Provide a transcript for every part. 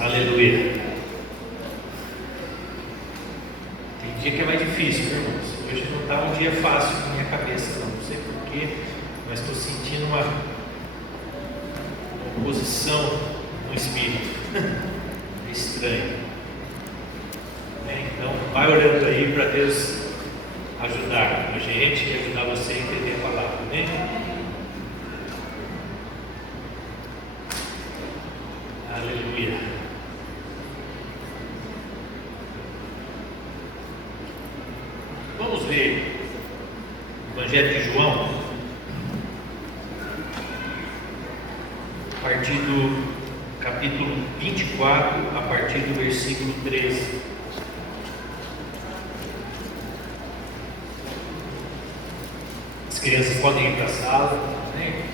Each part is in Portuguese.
Aleluia. Tem dia que é mais difícil, né, irmãos? Hoje não está um dia fácil na minha cabeça, não sei porquê, mas estou sentindo uma oposição no espírito. É estranho. Então, vai orando aí para Deus ajudar a gente e ajudar você a entender a palavra, amém? Aleluia. Vamos ler o Evangelho de João, a partir do capítulo 24, a partir do versículo 13. As crianças podem ir para a sala, né?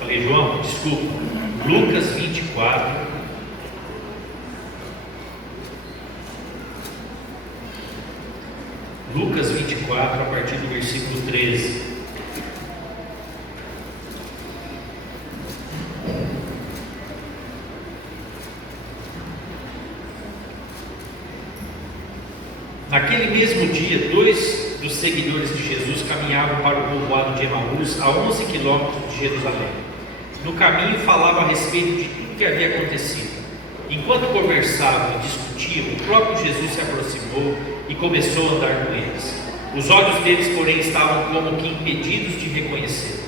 Falei, João, desculpa. Lucas 24. Lucas 24, a partir do versículo 13. Naquele mesmo dia, dois dos seguidores de Jesus caminhavam para o povoado de Emaús, a 11 quilômetros de Jerusalém. No caminho falavam a respeito de tudo que havia acontecido. Enquanto conversavam e discutiam, o próprio Jesus se aproximou e começou a andar com eles. Os olhos deles, porém, estavam como que impedidos de reconhecê-lo.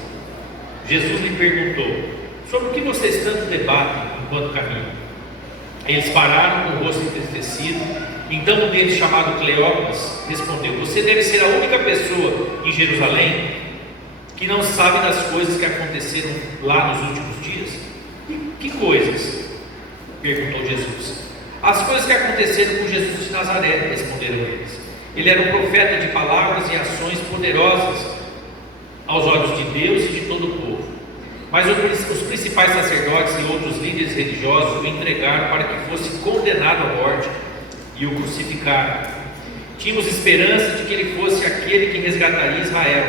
Jesus lhe perguntou: sobre o que vocês tanto debatem enquanto caminham? Eles pararam com o rosto entristecido. Então um deles, chamado Cleopas, respondeu: você deve ser a única pessoa em Jerusalém que não sabe das coisas que aconteceram lá nos últimos dias. Que coisas? Perguntou Jesus. As coisas que aconteceram com Jesus de Nazaré, responderam eles. Ele era um profeta de palavras e ações poderosas aos olhos de Deus e de todo o povo. Mas os principais sacerdotes e outros líderes religiosos o entregaram para que fosse condenado à morte e o crucificaram. Tínhamos esperança de que ele fosse aquele que resgataria Israel.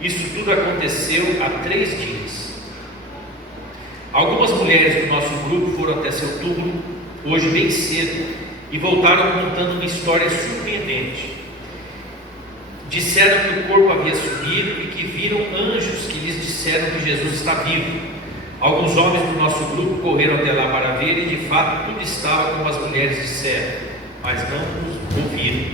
Isso tudo aconteceu há 3 dias. Algumas mulheres do nosso grupo foram até seu túmulo hoje bem cedo e voltaram contando uma história surpreendente. Disseram que o corpo havia sumido e que viram anjos que lhes disseram que Jesus está vivo. Alguns homens do nosso grupo correram até lá para ver e de fato tudo estava como as mulheres disseram, mas não os ouviram.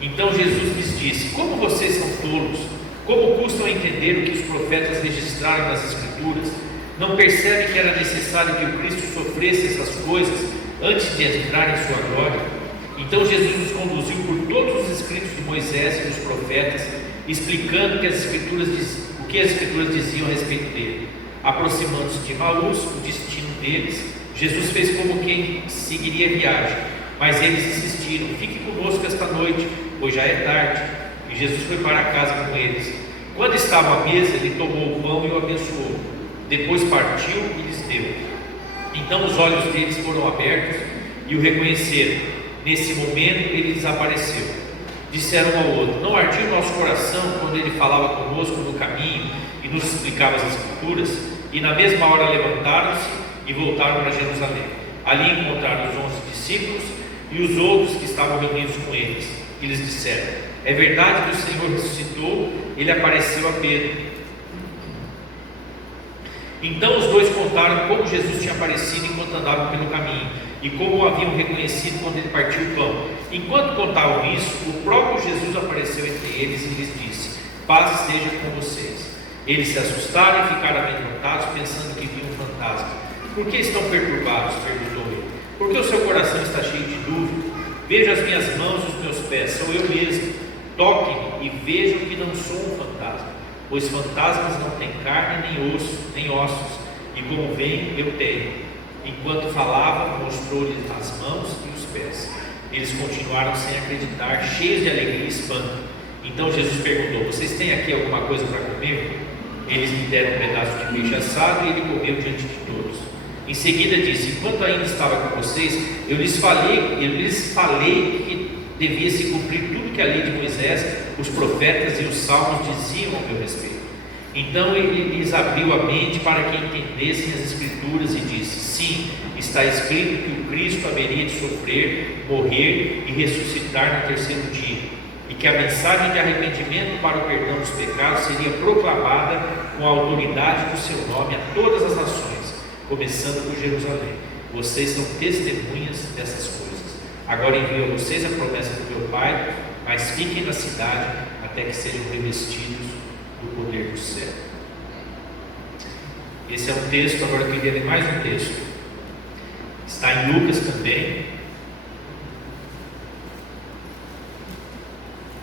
Então Jesus lhes disse: como vocês são tolos, como custam a entender o que os profetas registraram nas Escrituras? Não percebem que era necessário que o Cristo sofresse essas coisas antes de entrar em sua glória? Então Jesus nos conduziu por todos os escritos de Moisés e dos profetas, explicando o que as Escrituras diziam a respeito dele. Aproximando-se de Emaús, o destino deles, Jesus fez como quem seguiria a viagem, mas eles insistiram: fique conosco esta noite, pois já é tarde. E Jesus foi para casa com eles. Quando estava à mesa, ele tomou o pão e o abençoou. Depois partiu e lhes deu. Então os olhos deles foram abertos e o reconheceram. Nesse momento ele desapareceu. Disseram um ao outro: não ardia o nosso coração quando ele falava conosco no caminho e nos explicava as Escrituras? E na mesma hora levantaram-se e voltaram para Jerusalém. Ali encontraram os 11 discípulos e os outros que estavam reunidos com eles. E lhes disseram: é verdade que o Senhor ressuscitou. Ele apareceu a Pedro. Então os dois contaram como Jesus tinha aparecido enquanto andavam pelo caminho e como o haviam reconhecido quando ele partiu o pão. Enquanto contavam isso, o próprio Jesus apareceu entre eles e lhes disse: paz esteja com vocês. Eles se assustaram e ficaram amedrontados, pensando que viam um fantasma. Por que estão perturbados? Perguntou ele. Porque o seu coração está cheio de dúvida. Vejam as minhas mãos e os meus pés, sou eu mesmo. Toquem e vejam que não sou um fantasma. Pois fantasmas não têm carne, nem osso, nem ossos, e como veem, eu tenho. Enquanto falava, mostrou-lhes as mãos e os pés. Eles continuaram sem acreditar, cheios de alegria e espanto. Então Jesus perguntou: vocês têm aqui alguma coisa para comer? Eles lhe deram um pedaço de peixe assado e ele comeu diante de todos. Em seguida disse: enquanto ainda estava com vocês, eu lhes falei que devia se cumprir tudo que a lei de Moisés, os profetas e os salmos diziam ao meu respeito. Então ele lhes abriu a mente para que entendessem as Escrituras e disse: sim, está escrito que o Cristo haveria de sofrer, morrer e ressuscitar no terceiro dia, e que a mensagem de arrependimento para o perdão dos pecados seria proclamada com a autoridade do seu nome a todas as nações, começando por Jerusalém. Vocês são testemunhas dessas coisas. Agora envio a vocês a promessa do meu Pai, mas fiquem na cidade até que sejam revestidos do poder do céu. Esse é um texto. Agora eu queria ler mais um texto. Está em Lucas também,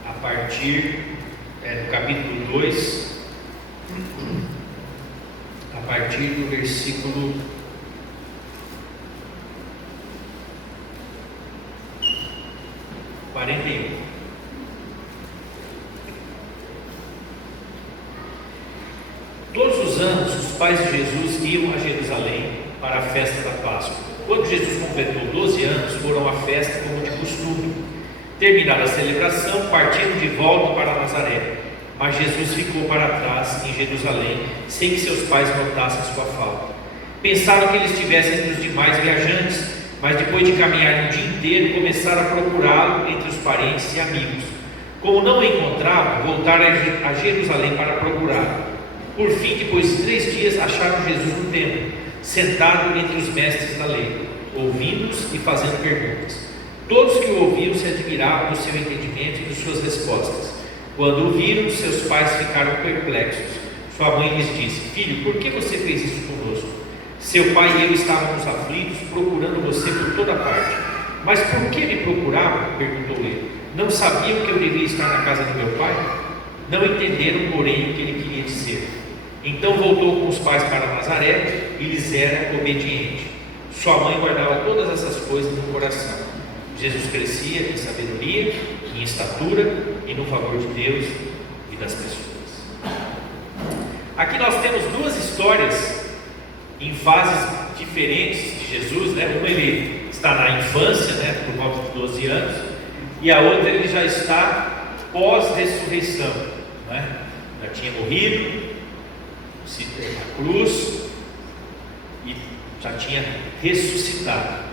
a partir do capítulo 2, a partir do versículo 41. Todos os anos os pais de Jesus iam a Jerusalém para a festa da Páscoa. Quando Jesus completou 12 anos, foram à festa como de costume. Terminada a celebração, partiram de volta para Nazaré. Mas Jesus ficou para trás em Jerusalém, sem que seus pais notassem sua falta. Pensaram que ele estivesse entre os demais viajantes, mas depois de caminhar um dia inteiro, começaram a procurá-lo entre os parentes e amigos. Como não o encontravam, voltaram a Jerusalém para procurá-lo. Por fim, depois de 3 dias, acharam Jesus no templo, sentado entre os mestres da lei, ouvindo-os e fazendo perguntas. Todos que o ouviram se admiravam do seu entendimento e de suas respostas. Quando o viram, seus pais ficaram perplexos. Sua mãe lhes disse: filho, por que você fez isso conosco? Seu pai e eu estávamos aflitos, procurando você por toda parte. Mas por que me procuravam? Perguntou ele. Não sabiam que eu devia estar na casa do meu pai? Não entenderam, porém, o que ele queria dizer. Então voltou com os pais para Nazaré e lhes era obediente. Sua mãe guardava todas essas coisas no coração. Jesus crescia em sabedoria, em estatura e no favor de Deus e das pessoas. Aqui nós temos 2 histórias em fases diferentes de Jesus, né? Uma ele está na infância, né? Por volta de 12 anos, e a outra ele já está pós-ressurreição, né? Já tinha morrido na cruz e já tinha ressuscitado.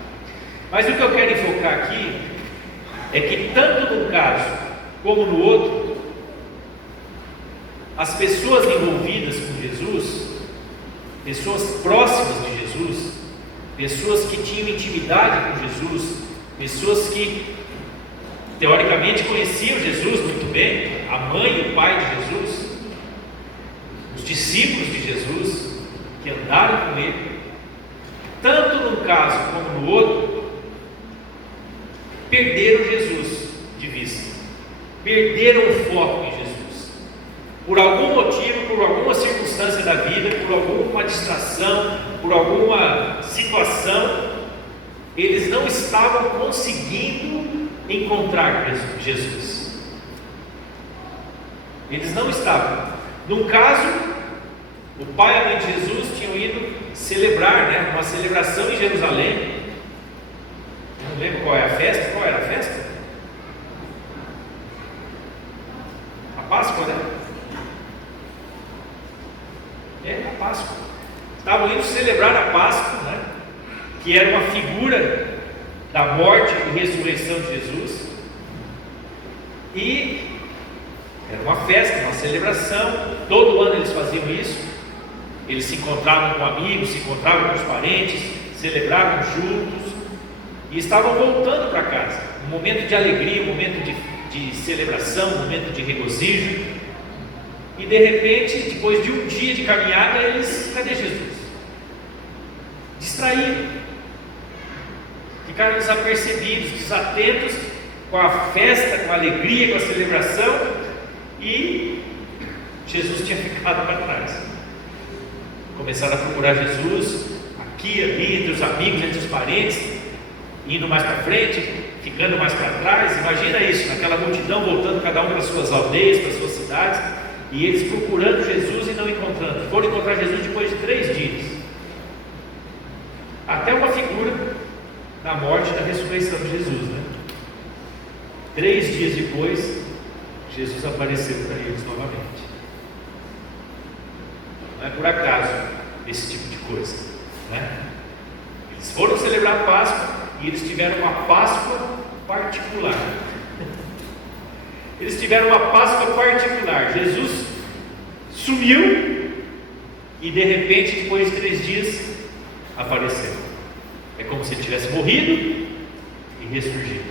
Mas o que eu quero enfocar aqui é que tanto num caso como no outro, as pessoas envolvidas com Jesus, pessoas próximas de Jesus, pessoas que tinham intimidade com Jesus, pessoas que teoricamente conheciam Jesus muito bem, a mãe e o pai de Jesus, os discípulos de Jesus que andaram com ele, tanto num caso como no outro, perderam Jesus de vista, perderam o foco em Jesus, por algum motivo, por alguma circunstância da vida, por alguma distração, por alguma situação, eles não estavam conseguindo encontrar Jesus. Eles não estavam. Num caso, o pai e a mãe de Jesus tinham ido celebrar, né, uma celebração em Jerusalém. Não lembro qual é a festa. Qual era a festa? A Páscoa, né? É a Páscoa. Estavam indo celebrar a Páscoa, né? Que era uma figura da morte e ressurreição de Jesus. E era uma festa, uma celebração. Todo ano eles faziam isso. Eles se encontravam com amigos, se encontravam com os parentes, celebravam juntos e estavam voltando para casa. Um momento de alegria, um momento de celebração, um momento de regozijo. E de repente, depois de um dia de caminhada, eles: cadê Jesus? Distraídos, ficaram desapercebidos, desatentos com a festa, com a alegria, com a celebração, e Jesus tinha ficado para trás. Começaram a procurar Jesus aqui, ali, entre os amigos, entre os parentes, indo mais para frente, ficando mais para trás. Imagina isso, naquela multidão voltando cada um para as suas aldeias, para as suas cidades, e eles procurando Jesus e não encontrando. Foram encontrar Jesus depois de 3 dias. Até uma figura da morte e da ressurreição de Jesus, né? 3 dias depois, Jesus apareceu para eles novamente. não é por acaso esse tipo de coisa, né? Eles foram celebrar a Páscoa e eles tiveram uma Páscoa particular. Eles tiveram uma Páscoa particular. Jesus sumiu e de repente, depois de 3 dias, apareceu. É como se ele tivesse morrido e ressurgido.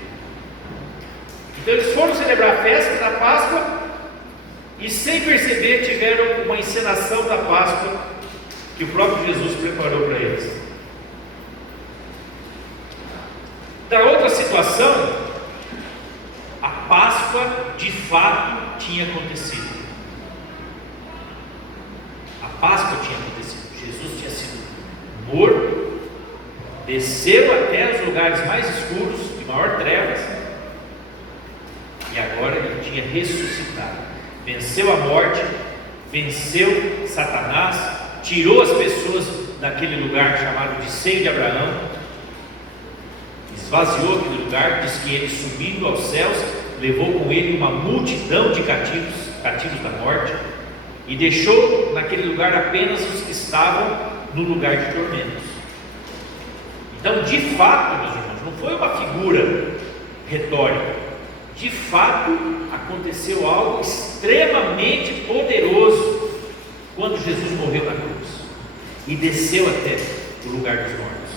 Então eles foram celebrar a festa da Páscoa e, sem perceber, tiveram uma encenação da Páscoa que o próprio Jesus preparou para eles. Da outra situação, a Páscoa de fato tinha acontecido. A Páscoa tinha acontecido. Jesus tinha sido morto, desceu até os lugares mais escuros, de maior trevas, e agora ele tinha ressuscitado. Venceu a morte, venceu Satanás, tirou as pessoas daquele lugar chamado de Seio de Abraão, esvaziou aquele lugar. Diz que ele, subindo aos céus, levou com ele uma multidão de cativos da morte, e deixou naquele lugar apenas os que estavam no lugar de tormentos. Então, de fato, meus irmãos, não foi uma figura retórica. De fato, aconteceu algo extremamente poderoso quando Jesus morreu na cruz e desceu até o lugar dos mortos,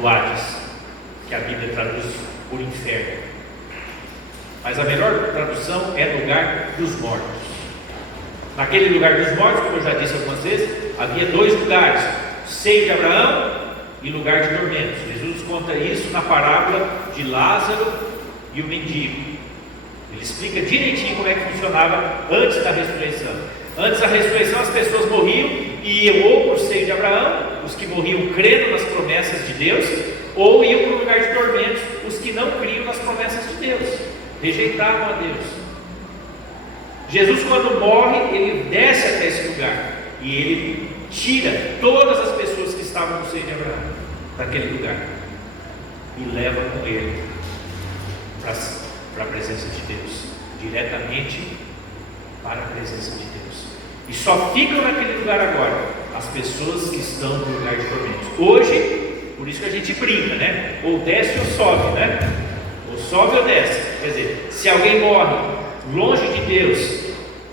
o Hades, que a Bíblia traduz por inferno. Mas a melhor tradução é lugar dos mortos. Naquele lugar dos mortos, como eu já disse algumas vezes, havia 2 lugares: Seio de Abraão e lugar de tormentos. Jesus conta isso na parábola de Lázaro e o mendigo. Ele explica direitinho como é que funcionava antes da ressurreição. Antes da ressurreição, as pessoas morriam e iam ou para o seio de Abraão, os que morriam crendo nas promessas de Deus, ou iam para o lugar de tormentos, os que não criam nas promessas de Deus, rejeitavam a Deus. Jesus, quando morre, ele desce até esse lugar e ele tira todas as pessoas que estavam no seio de Abraão daquele lugar e leva com ele para a presença de Deus, diretamente para a presença de Deus. E só ficam naquele lugar agora as pessoas que estão no lugar de tormentos. Hoje, por isso que a gente brinca, né? Ou desce ou sobe, né? Ou sobe ou desce. Quer dizer, se alguém morre longe de Deus,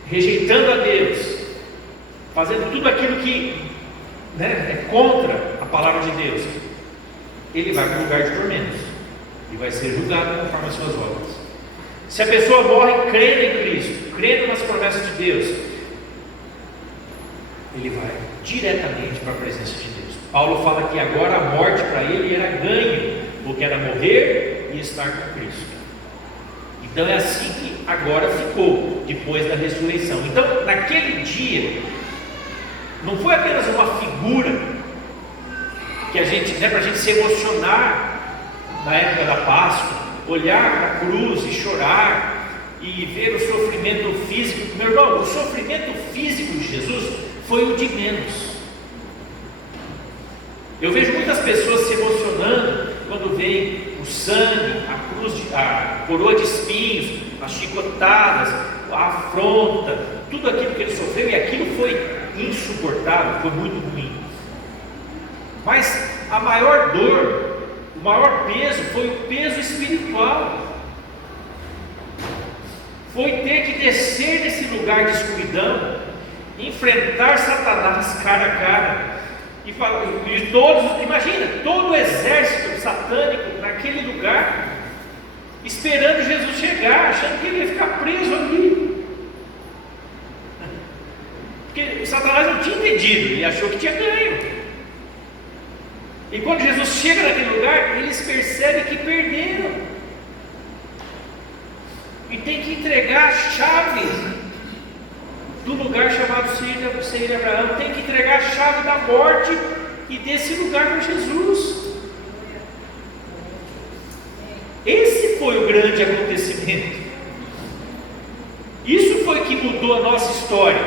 rejeitando a Deus, fazendo tudo aquilo que, né, é contra a palavra de Deus, ele vai para o lugar de tormentos e vai ser julgado conforme as suas obras. Se a pessoa morre crendo em Cristo, crendo nas promessas de Deus, ele vai diretamente para a presença de Deus. Paulo fala que agora a morte para ele era ganho, porque era morrer e estar com Cristo. Então é assim que agora ficou, depois da ressurreição. Então, naquele dia, não foi apenas uma figura que a gente, né, para a gente se emocionar na época da Páscoa, olhar para a cruz e chorar e ver o sofrimento físico. Meu irmão, o sofrimento físico de Jesus foi o de menos. Eu vejo muitas pessoas se emocionando quando veem o sangue, a cruz, a coroa de espinhos, as chicotadas, a afronta, tudo aquilo que ele sofreu, e aquilo foi insuportável, foi muito ruim. Mas a maior dor, o maior peso foi o peso espiritual. Foi ter que descer nesse lugar de escuridão, enfrentar Satanás cara a cara, e todos, imagina, todo o exército satânico naquele lugar, esperando Jesus chegar, achando que ele ia ficar preso ali, porque Satanás não tinha entendido, ele achou que tinha ganho. E quando Jesus chega naquele lugar, eles percebem que perderam e tem que entregar as chaves do lugar chamado Seio de Abraão, tem que entregar a chave da morte e desse lugar para Jesus. Esse foi o grande acontecimento. Isso foi que mudou a nossa história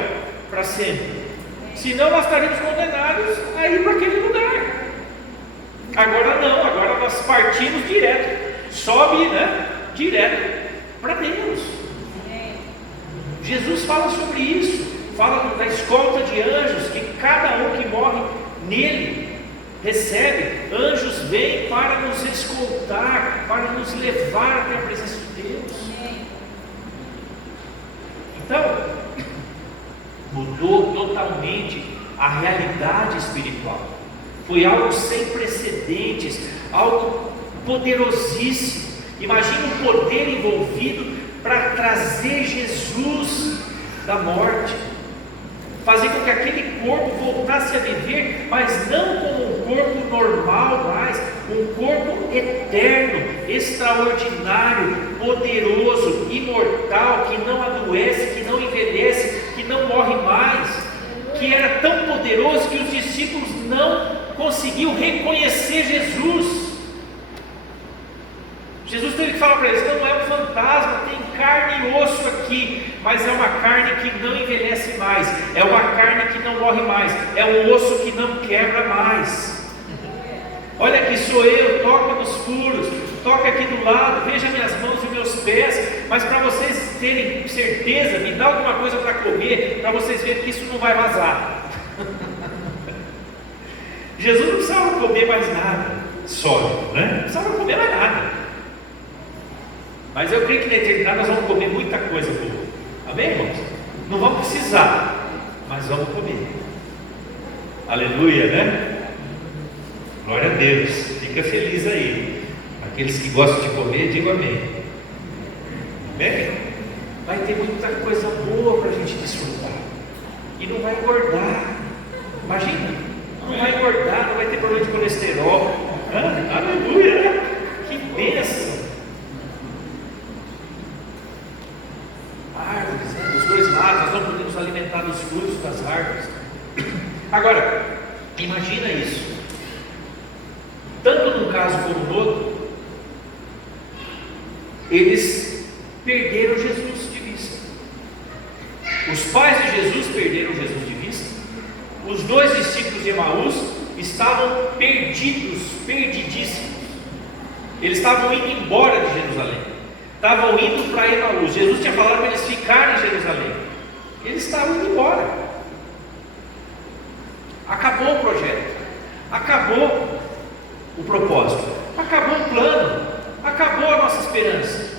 para sempre. Senão nós estaríamos condenados a ir para aquele lugar. Agora não, agora nós partimos direto, sobe, né? Direto para Deus. Jesus fala sobre isso, fala da escolta de anjos que cada um que morre nele recebe. Anjos vêm para nos escoltar, para nos levar até a presença de Deus. Então, mudou totalmente a realidade espiritual. Foi algo sem precedentes, algo poderosíssimo. Imagine o poder envolvido para trazer Jesus da morte, fazer com que aquele corpo voltasse a viver, mas não como um corpo normal mais, um corpo eterno, extraordinário, poderoso, imortal, que não adoece, que não envelhece, que não morre mais, que era tão poderoso que os discípulos não conseguiam reconhecer Jesus. Jesus teve que falar para eles: não é um fantasma, tem carne e osso aqui, mas é uma carne que não envelhece mais, é uma carne que não morre mais, é um osso que não quebra mais. Olha aqui, sou eu, toca nos furos, toca aqui do lado, veja minhas mãos e meus pés. Mas para vocês terem certeza, me dá alguma coisa para comer, para vocês verem que isso não vai vazar. Jesus não precisava comer mais nada sólido, né? Não precisava comer mais nada. Mas eu creio que na eternidade nós vamos comer muita coisa boa. Amém, irmãos? Não vamos precisar, mas vamos comer. Aleluia, né? Glória a Deus. Fica feliz aí. Aqueles que gostam de comer, digam amém. Amém? Vai ter muita coisa boa para a gente desfrutar. E não vai engordar. Imagina, não vai engordar, não vai ter problema de colesterol. Aleluia, né? Que bênção. Árvores, né? Dos dois lados, nós não podemos alimentar dos frutos das árvores. Agora, imagina isso. Tanto num caso como no outro, eles perderam Jesus de vista. Os pais de Jesus perderam Jesus de vista. Os dois discípulos de Emaús estavam perdidos, perdidíssimos. Eles estavam indo embora de Jerusalém. Estavam indo para Emaús. Jesus tinha falado para eles ficarem em Jerusalém. Eles estavam indo embora. Acabou o projeto. Acabou o propósito. Acabou o plano. Acabou a nossa esperança.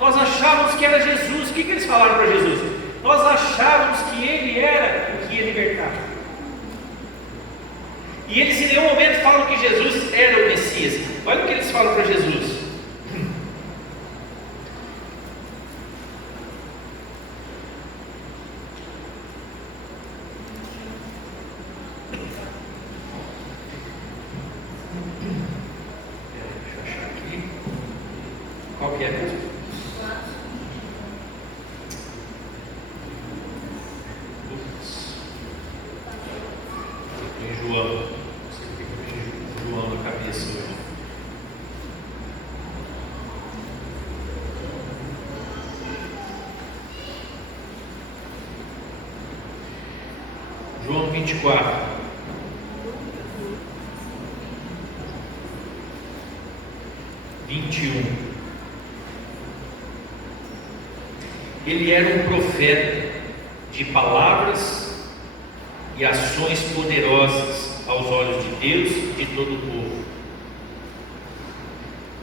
Nós achávamos que era Jesus. O que eles falaram para Jesus? Nós achávamos que Ele era o que ia libertar. E eles em nenhum momento falam que Jesus era o Messias. Olha o que eles falam para Jesus. Qual que é mesmo? Tem João. Não sei porque eu tenho João na cabeça hoje. João 24. Ele era um profeta de palavras e ações poderosas aos olhos de Deus e de todo o povo.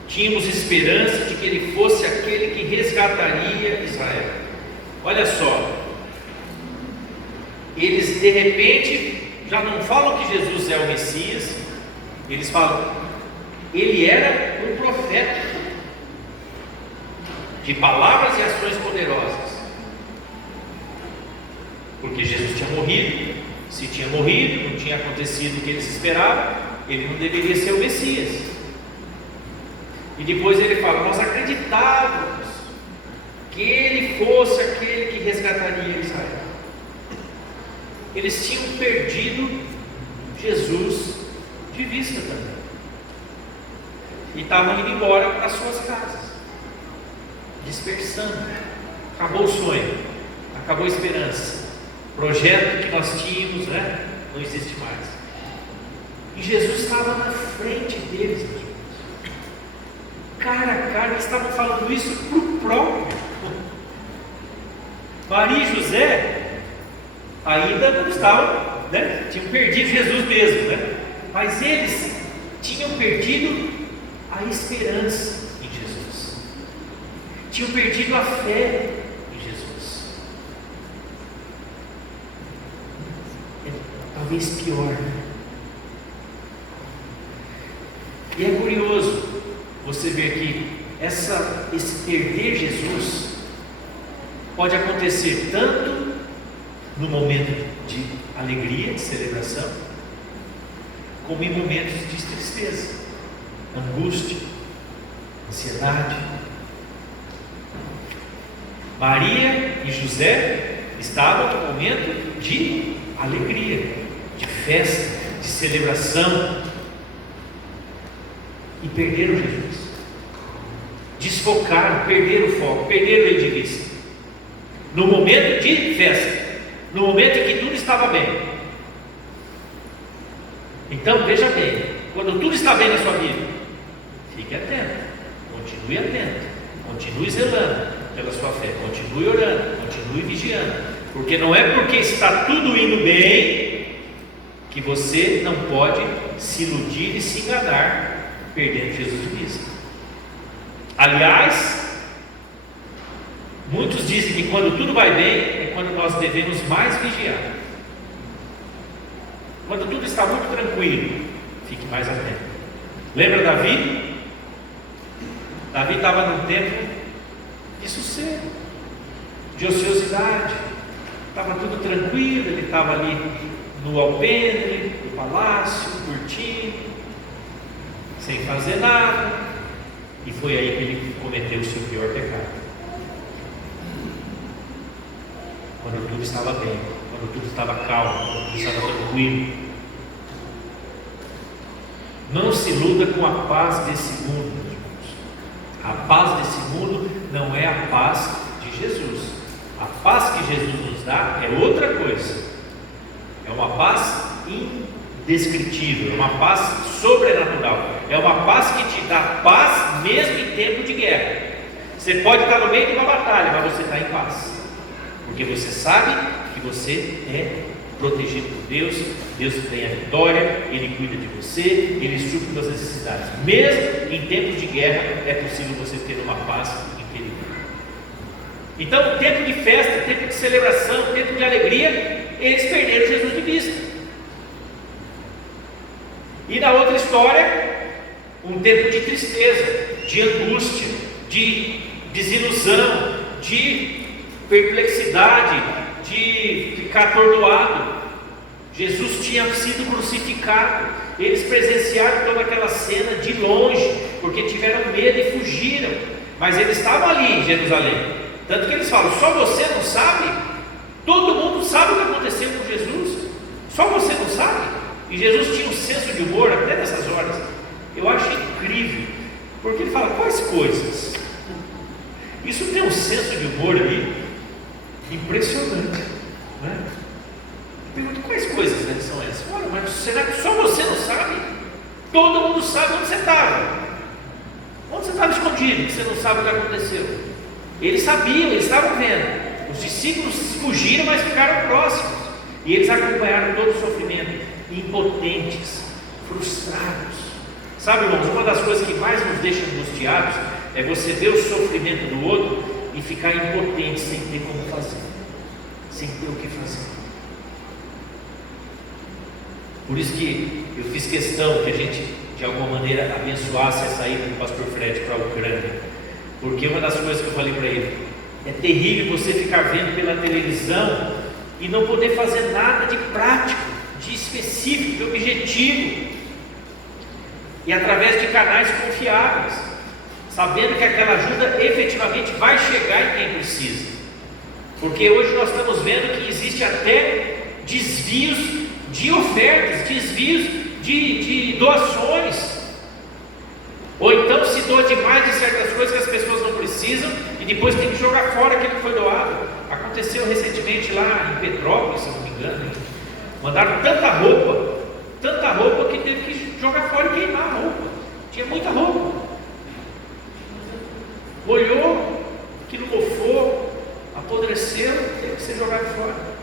Tínhamos esperança de que ele fosse aquele que resgataria Israel. Olha só, eles de repente já não falam que Jesus é o Messias, eles falam, ele era um profeta de palavras e ações poderosas, porque Jesus tinha morrido. Se tinha morrido, não tinha acontecido o que eles esperavam, ele não deveria ser o Messias. E depois ele fala, nós acreditávamos que ele fosse aquele que resgataria Israel. Eles tinham perdido Jesus de vista também, e estavam indo embora para suas casas, dispersando. Acabou o sonho, acabou a esperança, o projeto que nós tínhamos, né, não existe mais. E Jesus estava na frente deles, meus irmãos, cara a cara. Eles estavam falando isso para o próprio. Maria e José ainda não estavam né? Tinham perdido Jesus mesmo, né? Mas eles tinham perdido a esperança em Jesus, tinham perdido a fé em Jesus. Talvez pior. E é curioso você ver que esse perder Jesus pode acontecer tanto no momento de alegria, de celebração, como em momentos de tristeza, angústia, ansiedade. Maria e José estavam no momento de alegria, de festa, de celebração, e perderam Jesus, desfocaram, perderam o foco, perderam ele de vista, no momento de festa, no momento em que tudo estava bem. Então veja bem, quando tudo está bem na sua vida, fique atento, continue zelando pela sua fé, continue orando, continue vigiando, porque não é porque está tudo indo bem que você não pode se iludir e se enganar perdendo Jesus de vista. Aliás, muitos dizem que quando tudo vai bem é quando nós devemos mais vigiar. Quando tudo está muito tranquilo, fique mais atento. Lembra Davi? Davi estava num tempo de sossego, de ociosidade, estava tudo tranquilo, ele estava ali no alpendre do palácio, curtindo, sem fazer nada, e foi aí que ele cometeu o seu pior pecado. Quando tudo estava bem, quando tudo estava calmo, quando tudo estava tranquilo. Não se iluda com a paz desse mundo, meus irmãos. A paz desse mundo não é a paz de Jesus. A paz que Jesus nos dá é outra coisa. É uma paz indescritível, é uma paz sobrenatural. É uma paz que te dá paz mesmo em tempo de guerra. Você pode estar no meio de uma batalha, mas você está em paz, porque você sabe que você é protegido por Deus. Deus tem a vitória, Ele cuida de você, Ele supre das necessidades. Mesmo em tempos de guerra, é possível você ter uma paz interior. Então, tempo de festa, tempo de celebração, tempo de alegria, eles perderam Jesus de vista. E na outra história, um tempo de tristeza, de angústia, de desilusão, de perplexidade, de ficar atordoado. Jesus tinha sido crucificado, eles presenciaram toda aquela cena de longe, porque tiveram medo e fugiram, mas eles estavam ali em Jerusalém. Tanto que eles falam: só você não sabe? Todo mundo sabe o que aconteceu com Jesus, só você não sabe? E Jesus tinha um senso de humor até nessas horas. Eu acho incrível, porque ele fala: quais coisas? Isso tem um senso de humor ali impressionante, né? Pergunto: quais coisas, né, são essas? Olha, mas será que só você não sabe? Todo mundo sabe onde você estava. Onde você estava escondido, que você não sabe o que aconteceu. Eles sabiam, eles estavam vendo. Os discípulos fugiram, mas ficaram próximos. E eles acompanharam todo o sofrimento, impotentes, frustrados. Sabe, irmãos, uma das coisas que mais nos deixa angustiados é você ver o sofrimento do outro e ficar impotente, sem ter como fazer, sem ter o que fazer. Por isso que eu fiz questão que a gente, de alguma maneira, abençoasse a saída do pastor Fred para a Ucrânia, porque uma das coisas que eu falei para ele: é terrível você ficar vendo pela televisão e não poder fazer nada de prático, de específico, de objetivo, e através de canais confiáveis, sabendo que aquela ajuda efetivamente vai chegar em quem precisa. Porque hoje nós estamos vendo que existe até desvios de ofertas, desvios de doações, ou então se doa demais de certas coisas que as pessoas não precisam e depois tem que jogar fora aquilo que foi doado. Aconteceu recentemente lá em Petrópolis, se não me engano, mandaram tanta roupa que teve que jogar fora e queimar a roupa. Tinha muita roupa, molhou, aquilo mofou, apodreceu, teve que ser jogado fora.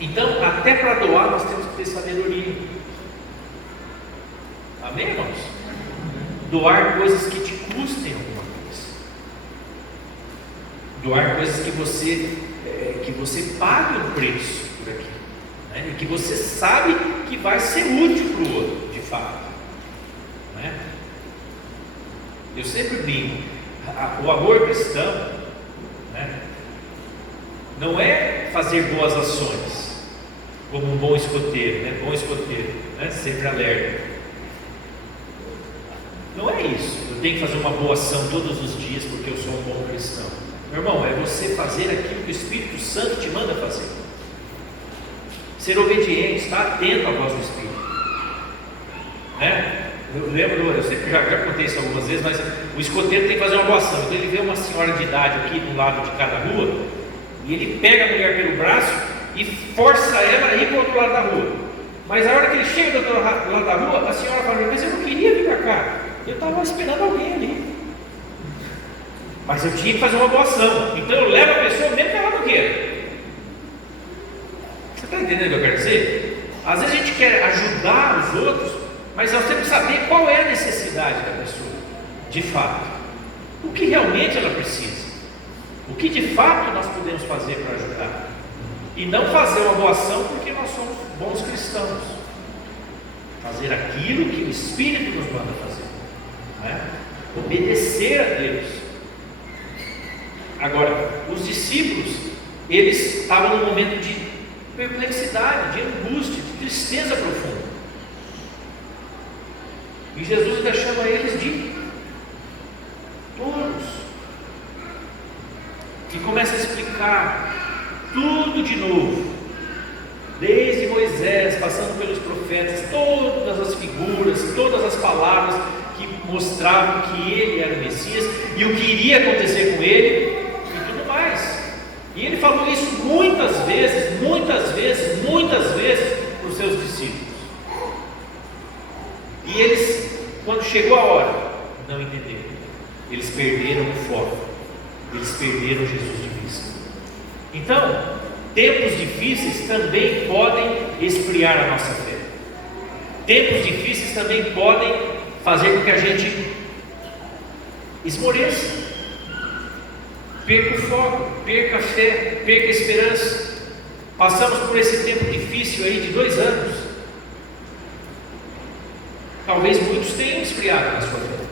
Então, até para doar, nós temos que ter sabedoria. Amém, irmãos? Doar coisas que te custem alguma coisa. Doar coisas que você pague um preço por aquilo, né? E que você sabe que vai ser útil para o outro, de fato, né? Eu sempre brinco, o amor cristão, né, não é fazer boas ações, como um bom escoteiro, né? Bom escoteiro, né? Sempre alerta. Não é isso, eu tenho que fazer uma boa ação todos os dias porque eu sou um bom cristão. Meu irmão, é você fazer aquilo que o Espírito Santo te manda fazer. Ser obediente, estar atento à voz do Espírito, né? Eu lembro, eu sempre já contei isso algumas vezes, mas o escoteiro tem que fazer uma boa ação. Então ele vê uma senhora de idade aqui do lado de cada rua, e ele pega a mulher pelo braço e força ela a ir para o outro lado da rua. Mas a hora que ele chega do outro lado da rua, a senhora fala: mas eu não queria vir para cá, eu estava esperando alguém ali, mas eu tinha que fazer uma boa ação. Então eu levo a pessoa mesmo que ela não queira. Você está entendendo o que eu quero dizer? Às vezes a gente quer ajudar os outros, mas nós temos que saber qual é a necessidade da pessoa, de fato, o que realmente ela precisa, o que de fato nós podemos fazer para ajudar, e não fazer uma boa ação porque nós somos bons cristãos. Fazer aquilo que o Espírito nos manda fazer, né? Obedecer a Deus. Agora, os discípulos, eles estavam num momento de perplexidade, de angústia, de tristeza profunda. E Jesus ainda chama eles de tolos. E começa a explicar tudo de novo. Desde Moisés, passando pelos profetas, todas as figuras, todas as palavras que mostravam que ele era o Messias e o que iria acontecer com ele e tudo mais. E ele falou isso muitas vezes para os seus discípulos. E eles, quando chegou a hora, não entenderam. Eles perderam o foco. Eles perderam Jesus de vista. Então, tempos difíceis também podem esfriar a nossa fé. Tempos difíceis também podem fazer com que a gente esmoreça, perca o foco, perca a fé, perca a esperança. Passamos por esse tempo difícil aí de 2 anos. Talvez muitos tenham esfriado na sua fé.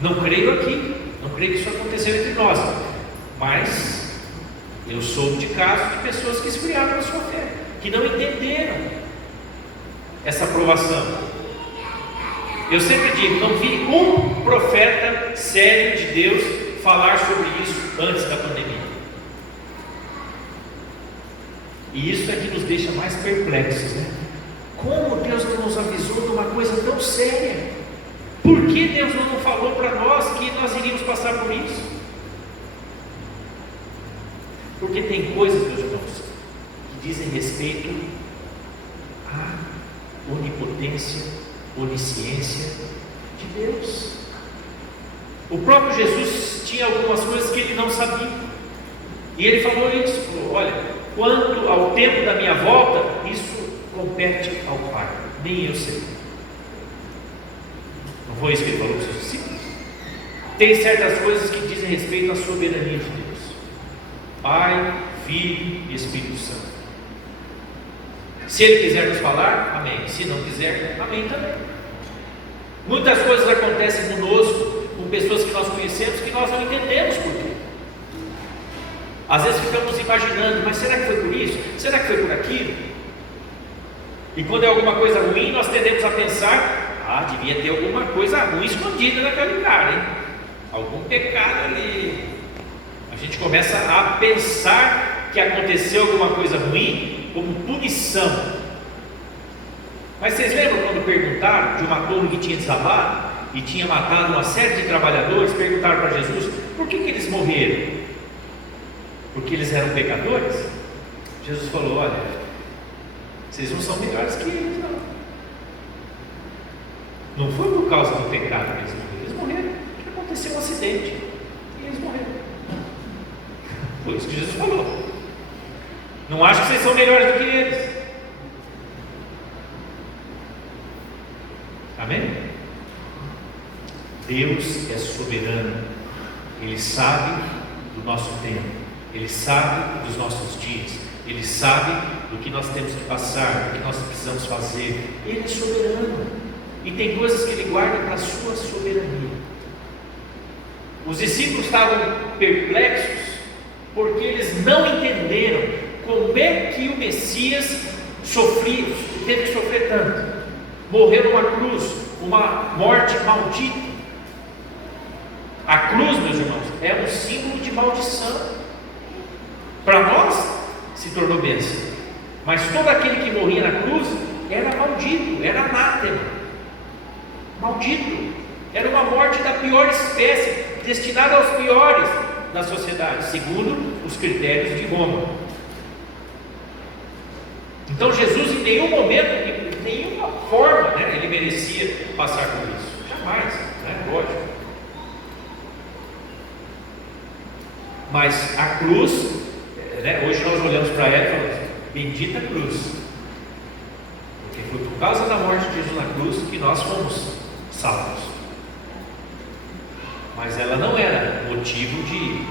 Não creio aqui, não creio que isso aconteceu entre nós, mas eu soube de casos de pessoas que esfriaram na sua fé, que não entenderam essa aprovação. Eu sempre digo, não vi um profeta sério de Deus falar sobre isso antes da pandemia. E isso é que nos deixa mais perplexos, né? Como Deus não nos avisou de uma coisa tão séria? Por que Deus não falou para nós que nós iríamos passar por isso? Porque tem coisas, meus irmãos, que dizem respeito à onipotência, onisciência de Deus. O próprio Jesus tinha algumas coisas que ele não sabia, e ele falou isso: falou, olha, quanto ao tempo da minha volta, isso compete ao Pai, nem eu sei. Não foi isso que ele falou para os seus discípulos? Tem certas coisas que dizem respeito à soberania de Deus: Pai, Filho e Espírito Santo. Se Ele quiser nos falar, amém. Se não quiser, amém também. Muitas coisas acontecem conosco, com pessoas que nós conhecemos, que nós não entendemos por quê. Às vezes ficamos imaginando, mas será que foi por isso? Será que foi por aquilo? E quando é alguma coisa ruim, nós tendemos a pensar: devia ter alguma coisa ruim escondida naquele lugar, hein? Algum pecado ali. A gente começa a pensar que aconteceu alguma coisa ruim como punição. Mas vocês lembram quando perguntaram de uma torre que tinha desabado e tinha matado uma série de trabalhadores? Perguntaram para Jesus: por que eles morreram? Porque eles eram pecadores? Jesus falou: olha, vocês não são melhores que eles, não. Não foi por causa do pecado que eles morreram. Porque aconteceu um acidente e eles morreram. Foi isso que Jesus falou. Não acho que vocês são melhores do que eles. Amém? Deus é soberano. Ele sabe do nosso tempo. Ele sabe dos nossos dias. Ele sabe do que nós temos que passar, do que nós precisamos fazer. Ele é soberano. E tem coisas que Ele guarda para a sua soberania. Os discípulos estavam perplexos porque eles não entenderam como é que o Messias teve que sofrer tanto. Morreu numa cruz, uma morte maldita. A cruz, meus irmãos, é um símbolo de maldição. Para nós se tornou bênção, mas todo aquele que morria na cruz era maldito, era anátema, maldito. Era uma morte da pior espécie, destinada aos piores da sociedade, segundo os critérios de Roma. Então Jesus, em nenhum momento, de nenhuma forma, ele merecia passar por isso. Jamais, lógico. Mas a cruz, hoje nós olhamos para ela e falamos: bendita cruz, porque foi por causa da morte de Jesus na cruz que nós fomos salvos. Mas ela não era motivo de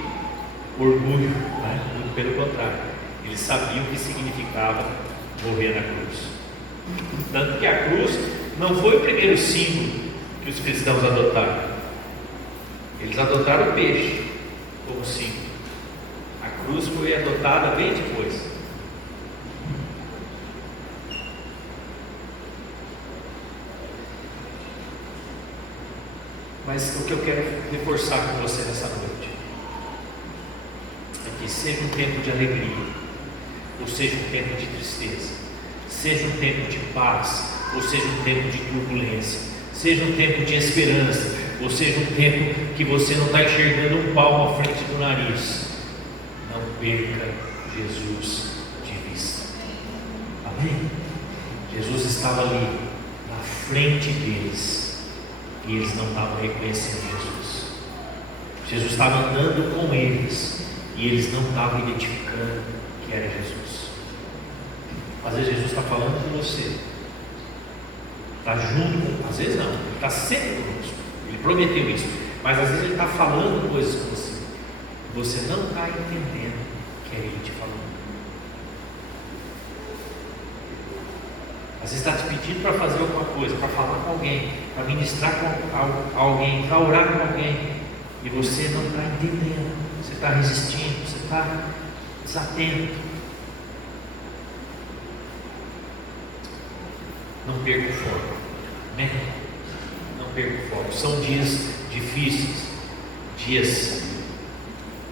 orgulho, muito pelo contrário. Eles sabiam o que significava morrer na cruz. Tanto que a cruz não foi o primeiro símbolo que os cristãos adotaram. Eles adotaram o peixe como símbolo. A cruz foi adotada bem depois. Mas o que eu quero reforçar com você nessa noite é que seja um tempo de alegria, ou seja um tempo de tristeza, seja um tempo de paz, ou seja um tempo de turbulência, seja um tempo de esperança, ou seja um tempo que você não está enxergando um palmo à frente do nariz, não perca Jesus de vista. Amém? Jesus estava ali na frente deles e eles não estavam reconhecendo Jesus. Jesus estava andando com eles e eles não estavam identificando que era Jesus. Às vezes Jesus está falando com você, está junto, às vezes não, Ele está sempre conosco, Ele prometeu isso, mas às vezes Ele está falando coisas com você, você não está entendendo que é Ele te falando. Às vezes está te pedindo para fazer alguma coisa, para falar com alguém, para ministrar com alguém, para orar com alguém, e você não está entendendo, você está resistindo, você está desatento. Não perca o foco, amém? Não perca o foco. São dias difíceis, dias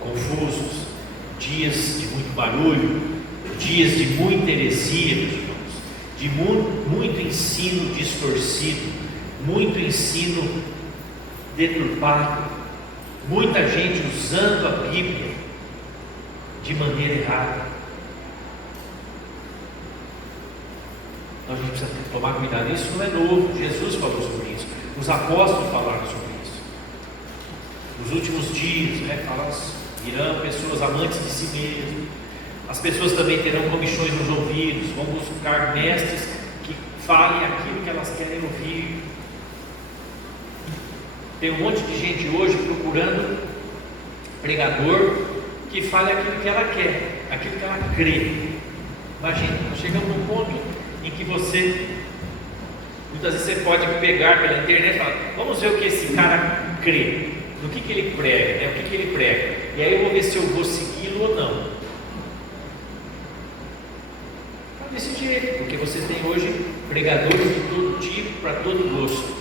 confusos, dias de muito barulho, dias de muita heresia, meus irmãos, de muito ensino distorcido, muito ensino deturpado, muita gente usando a Bíblia de maneira errada. Então a gente precisa tomar cuidado. Isso não é novo, Jesus falou sobre isso, os apóstolos falaram sobre isso. Nos últimos dias, virão pessoas amantes de si mesmas. As pessoas também terão comichões nos ouvidos, vão buscar mestres que falem aquilo que elas querem ouvir. Tem um monte de gente hoje procurando pregador que fale aquilo que ela quer, aquilo que ela crê. Imagina, nós chegamos num ponto em que muitas vezes você pode pegar pela internet e falar: vamos ver o que esse cara crê, no que ele prega, o que ele prega, e aí eu vou ver se eu vou segui-lo ou não. Desse jeito, porque você tem hoje pregadores de todo tipo, para todo gosto.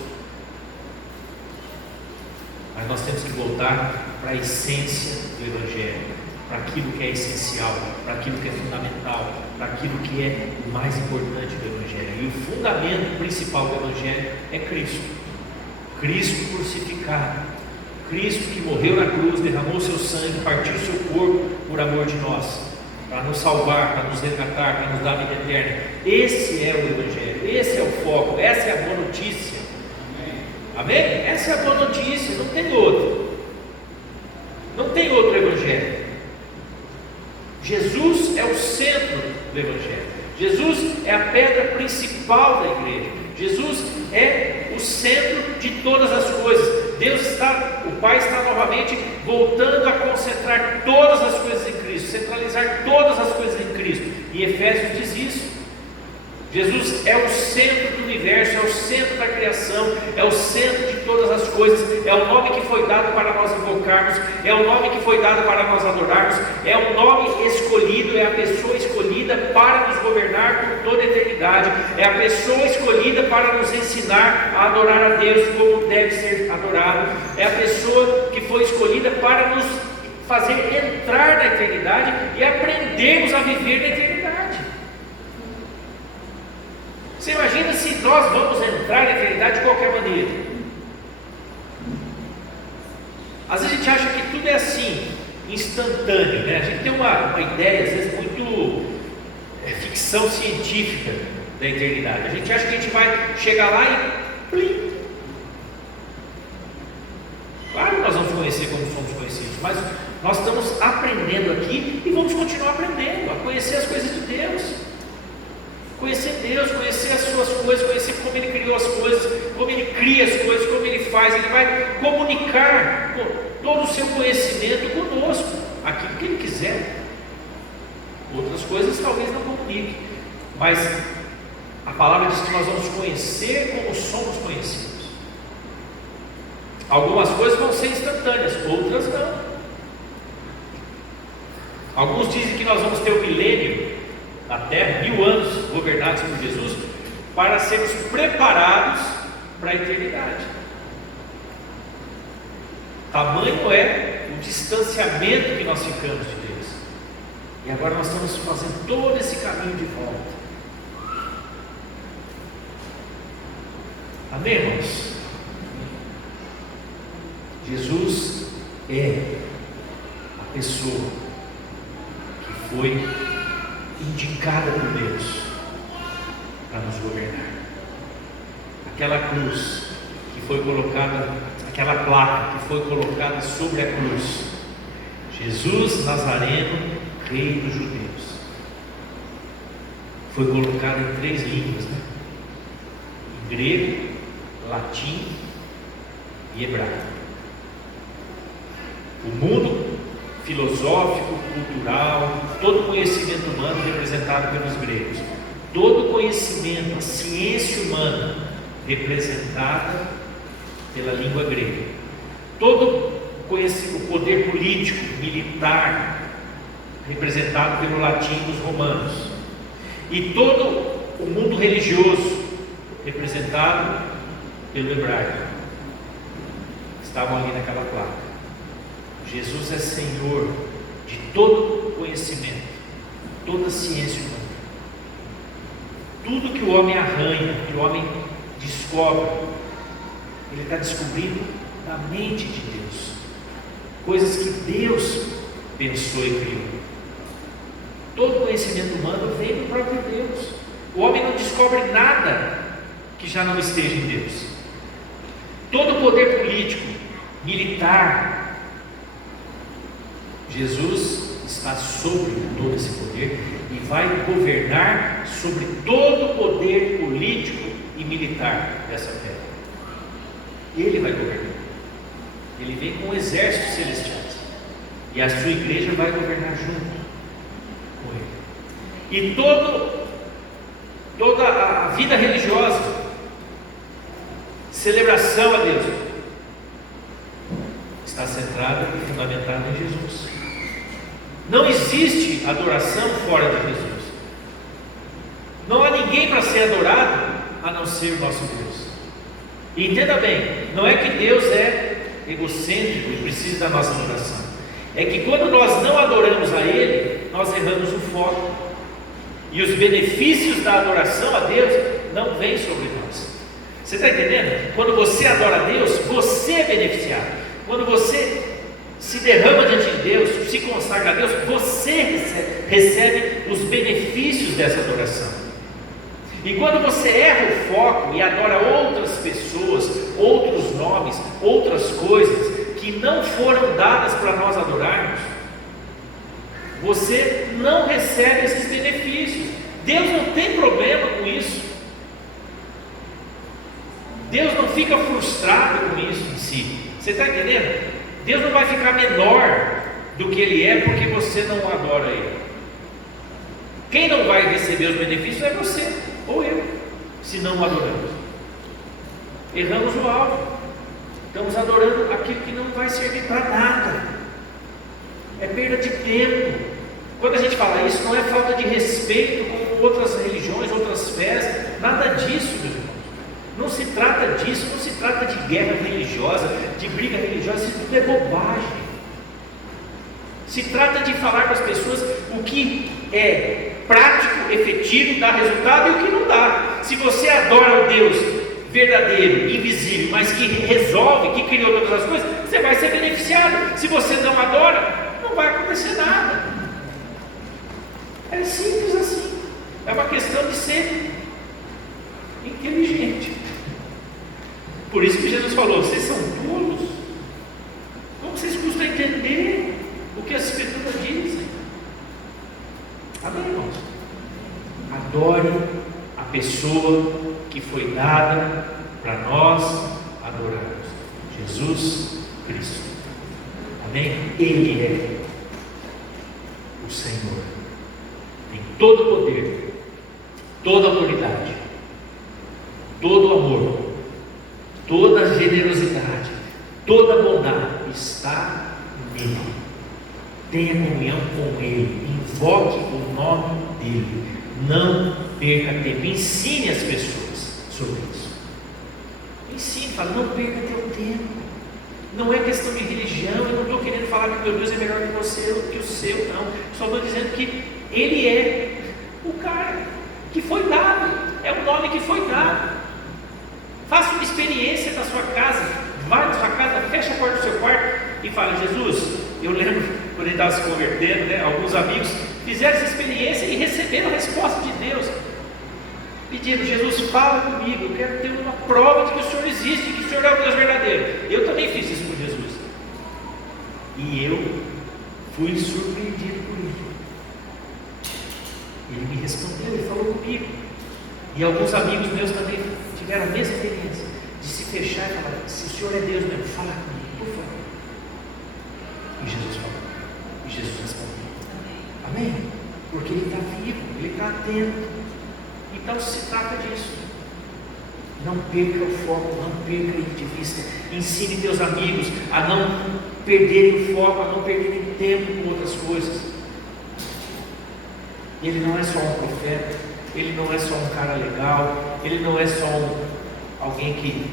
Mas nós temos que voltar para a essência do Evangelho, para aquilo que é essencial, para aquilo que é fundamental, para aquilo que é o mais importante do Evangelho. E o fundamento principal do Evangelho é Cristo. Cristo crucificado, Cristo que morreu na cruz, derramou seu sangue, partiu seu corpo por amor de nós, para nos salvar, para nos resgatar, para nos dar a vida eterna. Esse é o Evangelho, esse é o foco, essa é a boa notícia. Amém? Essa é a boa notícia, não tem outro. Não tem outro Evangelho. Jesus é é o centro do Evangelho. Jesus é a pedra principal da igreja. Jesus é o centro de todas as coisas. O Pai está novamente voltando a concentrar todas as coisas em Cristo, centralizar todas as coisas em Cristo. E Efésios diz isso. Jesus é o centro do universo, é o centro da criação, é o centro de todas as coisas, é o nome que foi dado para nós invocarmos, é o nome que foi dado para nós adorarmos, é o nome escolhido, é a pessoa escolhida para nos governar por toda a eternidade, é a pessoa escolhida para nos ensinar a adorar a Deus como deve ser adorado, é a pessoa que foi escolhida para nos fazer entrar na eternidade e aprendermos a viver na eternidade. Você imagina se nós vamos entrar na eternidade de qualquer maneira? Às vezes a gente acha que tudo é assim, instantâneo, né? A gente tem uma ideia, às vezes, muito ficção científica da eternidade. A gente acha que a gente vai chegar lá e plim. Claro que nós vamos conhecer como somos conhecidos, mas nós estamos aprendendo aqui e vamos continuar aprendendo, a conhecer as coisas de Deus. Conhecer Deus, conhecer as suas coisas, conhecer como Ele criou as coisas, como Ele cria as coisas, como Ele faz. Ele vai comunicar todo o seu conhecimento conosco, aquilo que Ele quiser. Outras coisas talvez não comunique, mas a palavra diz que nós vamos conhecer como somos conhecidos. Algumas coisas vão ser instantâneas, outras não. Alguns dizem que nós vamos ter o milênio na terra, 1000 anos governados por Jesus, para sermos preparados para a eternidade. Tamanho é o distanciamento que nós ficamos de Deus, e agora nós estamos fazendo todo esse caminho de volta. Amém, irmãos? Jesus é a pessoa que foi indicada por Deus para nos governar. Aquela cruz que foi colocada, aquela placa que foi colocada sobre a cruz: Jesus Nazareno, Rei dos Judeus. Foi colocada em 3 línguas, né? Em grego, latim e hebraico. O mundo filosófico, cultural, todo conhecimento humano representado pelos gregos, todo conhecimento, a ciência humana representada pela língua grega, todo o poder político, militar, representado pelo latim dos romanos, e todo o mundo religioso representado pelo hebraico, estavam ali naquela placa. Jesus é Senhor de todo conhecimento, toda ciência humana. Tudo que o homem arranha, que o homem descobre, ele está descobrindo na mente de Deus, coisas que Deus pensou e criou. Todo conhecimento humano vem do próprio Deus. O homem não descobre nada que já não esteja em Deus. Todo poder político, militar, Jesus está sobre todo esse poder e vai governar sobre todo o poder político e militar dessa terra. Ele vai governar. Ele vem com exércitos celestiais e a sua igreja vai governar junto com ele. E toda a vida religiosa, celebração a Deus, está centrada e fundamentada em Jesus. Não existe adoração fora de Jesus. Não há ninguém para ser adorado a não ser o nosso Deus. E entenda bem, não é que Deus é egocêntrico e precisa da nossa adoração. É que quando nós não adoramos a Ele, nós erramos o foco. E os benefícios da adoração a Deus não vêm sobre nós. Você está entendendo? Quando você adora a Deus, você é beneficiado. Quando você se derrama diante de Deus, se consagra a Deus, você recebe os benefícios dessa adoração. E quando você erra o foco e adora outras pessoas, outros nomes, outras coisas que não foram dadas para nós adorarmos, você não recebe esses benefícios. Deus não tem problema com isso. Deus não fica frustrado com isso em si. Você está entendendo? Deus não vai ficar menor do que Ele é porque você não adora Ele. Quem não vai receber os benefícios é você ou eu, se não o adoramos. Erramos o alvo. Estamos adorando aquilo que não vai servir para nada. É perda de tempo. Quando a gente fala isso, não é falta de respeito com outras religiões, outras fés, nada disso, meus irmãos. Não se trata disso, não se trata de guerra religiosa, de briga religiosa, isso tudo é bobagem. Se trata de falar para as pessoas o que é prático, efetivo, dá resultado e o que não dá. Se você adora o Deus verdadeiro, invisível, mas que resolve, que criou todas as coisas, você vai ser beneficiado. Se você não adora, não vai acontecer nada. É simples assim. É uma questão de ser inteligente. Por isso que Jesus falou: vocês são tolos. Como vocês custam entender o que as Escrituras dizem? Amém, irmãos? Adore a pessoa que foi dada para nós adorarmos: Jesus Cristo. Amém? Ele é o Senhor. Tem todo o poder, toda a autoridade, todo o amor, toda a generosidade, toda a bondade está nele. Tenha comunhão com Ele, invoque o nome dEle, não perca tempo, ensine as pessoas sobre isso. Ensine, fala, não perca teu tempo. Não é questão de religião, eu não estou querendo falar que meu Deus é melhor que você, que o seu, não. Só estou dizendo que Ele é o cara que foi dado, é o nome que foi dado. Faça uma experiência na sua casa, vai na sua casa, fecha a porta do seu quarto e fala: Jesus, eu lembro quando ele estava se convertendo, né, alguns amigos fizeram essa experiência e receberam a resposta de Deus, pedindo: Jesus, fala comigo, eu quero ter uma prova de que o Senhor existe, que o Senhor é o Deus verdadeiro. Eu também fiz isso com Jesus, e eu fui surpreendido por Ele. Ele me respondeu, Ele falou comigo. E alguns amigos meus também tiveram a mesma experiência, de se fechar e falar: se o Senhor é Deus mesmo, fala comigo, por favor. E Jesus falou, e Jesus respondeu. Amém? Porque Ele está vivo, Ele está atento. Então se trata disso. Não perca o foco, não perca Ele de vista. Ensine teus amigos a não perderem o foco, a não perderem tempo com outras coisas. Ele não é só um profeta, Ele não é só um cara legal, Ele não é só alguém que